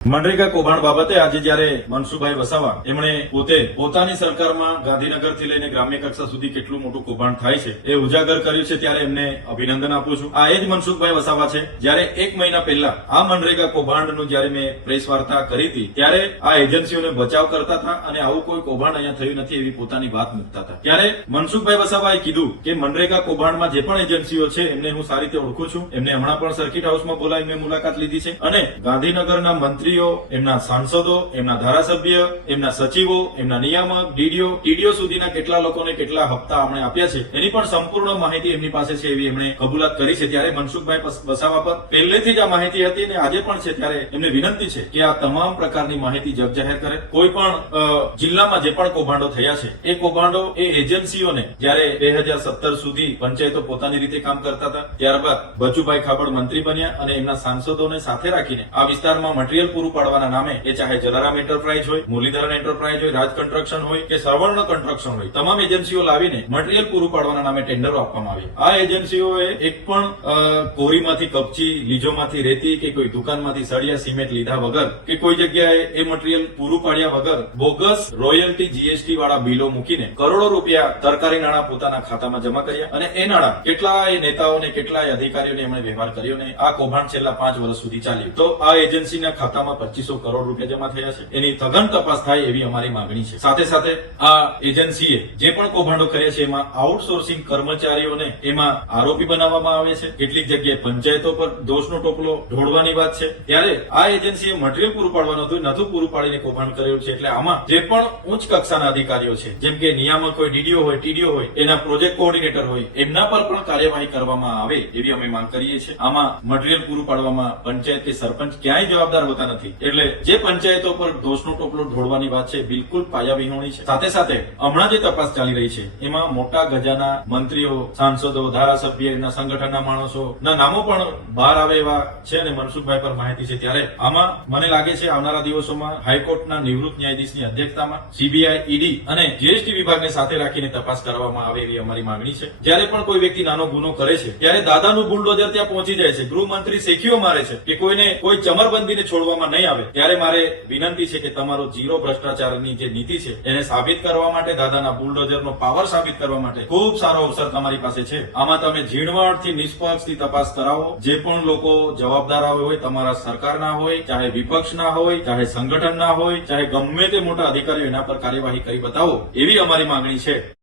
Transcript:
મનરેગા કૌભાંડ બાબતે આજે જ્યારે મનસુખભાઈ વસાવા એમણે પોતે પોતાની સરકારમાં ગાંધીનગરથી લઈને ગ્રામ્ય કક્ષા સુધી કેટલું મોટું કૌભાંડ થાય છે એ ઉજાગર કર્યું છે, ત્યારે એમને અભિનંદન આપું છું. આ એ જ મનસુખભાઈ વસાવા છે જ્યારે 1 મહિના પહેલા આ મનરેગા કૌભાંડનું જ્યારે મેં પ્રેસ વાર્તા કરી હતી ત્યારે આ એજન્સીઓને બચાવ કરતા હતા અને આવું કોઈ કૌભાંડ અહીંયા થયું નથી એવી પોતાની વાત મૂકતા હતા. ત્યારે મનસુખભાઈ વસાવાએ કીધું કે મનરેગા કૌભાંડમાં જે પણ એજન્સીઓ છે એમને હું સારી રીતે ઓળખું છું. એમને હમણાં પણ સર્કિટ હાઉસમાં બોલાવી મેં મુલાકાત લીધી છે અને ગાંધીનગરના મંત્રી, એમના સાંસદો, એમના ધારાસભ્ય, એમના સચિવો, એમના નિયામક, ટીડીઓ સુધીના કેટલા લોકોને કેટલા હપ્તા આપણે આપ્યા છે એની પણ સંપૂર્ણ માહિતી એમની પાસે છે એવી એમણે કબૂલાત કરી છે. ત્યારે મનસુખભાઈ વસાવા પર પહેલેથી જ આ માહિતી હતી અને આજે પણ છે. ત્યારે એમને વિનંતી છે કે આ તમામ પ્રકારની માહિતી જગ જાહેર કરે. કોઈ પણ જિલ્લામાં જે પણ કૌભાંડો થયા છે એ કૌભાંડો એ એજન્સીઓને જ્યારે 2017 સુધી પંચાયતો પોતાની રીતે કામ કરતા હતા, ત્યારબાદ બચુભાઈ ખાબડ મંત્રી બન્યા અને એમના સાંસદોને સાથે રાખીને આ વિસ્તારમાં મટીરીયલ પૂરું પાડવાના નામે એ ચાહે જલારામ એન્ટરપ્રાઇઝ હોય, મુરલીધરન એન્ટરપ્રાઇઝ હોય, રાજ કન્સ્ટ્રક્શન હોય કે સર્વર્ણ કન્સ્ટ્રક્શન હોય, તમામ એજન્સીઓ લાવીને મટીરીયલ પૂરું પાડવાના નામે ટેન્ડરો આપવામાં આવ્યા. આ એજન્સીઓએ એક પણ કોરીમાંથી કપચી, લીજોમાંથી રેતી કે કોઈ દુકાનમાંથી સળિયા સિમેન્ટ લીધા વગર કે કોઈ જગ્યાએ એ મટીરીયલ પૂરું પાડ્યા વગર બોગસ રોયલ્ટી, જીએસટી વાળા બિલો મૂકીને કરોડો રૂપિયા સરકારી નાણાં પોતાના ખાતામાં જમા કર્યા અને એ નાણાં કેટલાય નેતાઓને, કેટલાય અધિકારીઓને એમણે વ્યવહાર કર્યો ને આ કૌભાંડ છેલ્લા 5 વર્ષ સુધી ચાલ્યું. તો આ એજન્સીના ખાતામાં 2500 કરોડ રૂપિયા જમા થયા છે. એની સઘન તપાસ થાય એવી અમારી માંગણી છે. સાથે સાથે આ એજન્સીએ જે પણ કૌભાંડો કર્યા છે એમાં આઉટસોર્સિંગ કર્મચારીઓને એમાં આરોપી બનાવવામાં આવે છે. કેટલીક જગ્યાએ પંચાયતો પર દોષનો ટોપલો ઢોળવાની વાત છે. ત્યારે આ એજન્સીએ મટીરીયલ પૂરું પાડવાનું હતું, નતું પૂરું પાડીને કૌભાંડ કરેલું છે. એટલે આમાં જે પણ ઉચ્ચ કક્ષાના અધિકારીઓ છે, જેમ કે નિયામક હોય, ડીડીઓ હોય, ટીડીઓ હોય, એના પ્રોજેક્ટ કોઓર્ડિનેટર હોય, એમના પર પણ કાર્યવાહી કરવામાં આવે એવી અમે માંગ કરીએ છીએ. આમાં મટીરીયલ પૂરું પાડવામાં પંચાયત કે સરપંચ ક્યાંય જવાબદાર હોતા નથી. એટલે જે પંચાયતો પર દોષનો ટોપલો ઢોળવાની વાત છે બિલકુલ પાયાવિહોણી છે. સાથે સાથે હમણાં જે તપાસ ચાલી રહી છે એમાં મોટા ગજાના મંત્રીઓ, સાંસદો, ધારાસભ્ય, એમના સંગઠનના માણસો ના નામો પણ બહાર આવે એવા છે અને મનસુખભાઈ પર માહિતી છે. ત્યારે આમાં મને લાગે છે આવનારા દિવસોમાં હાઈકોર્ટના નિવૃત્ત ન્યાયાધીશની અધ્યક્ષતામાં સીબીઆઈ, ઈડી અને જીએસટી વિભાગને સાથે રાખીને તપાસ કરવામાં આવે એવી અમારી માંગણી છે. જ્યારે પણ કોઈ વ્યક્તિ નાનો ગુનો કરે છે ત્યારે દાદાનું બુલડોઝર ત્યાં પહોંચી જાય છે, ગૃહમંત્રી શેખીઓ મારે છે કે કોઈને કોઈ ચમરબંધીને છોડવામાં નહીં આવે. ત્યારે મારે વિનંતી છે કે તમારો ઝીરો ભ્રષ્ટાચારની જે નીતિ છે એને સાબિત કરવા માટે, દાદાના બુલડોઝરનો પાવર સાબિત કરવા માટે ખૂબ સારો અવસર તમારી પાસે છે. આમાં તમે ઝીણવટથી, નિષ્પક્ષથી તપાસ કરાવો. જે પણ લોકો જવાબદાર હોય, તમારા સરકારના હોય, ચાહે વિપક્ષના હોય, ચાહે સંગઠનના હોય, ચાહે ગમે તે મોટા અધિકારીઓ, એના પર કાર્યવાહી કરી બતાવો એવી અમારી માંગણી છે.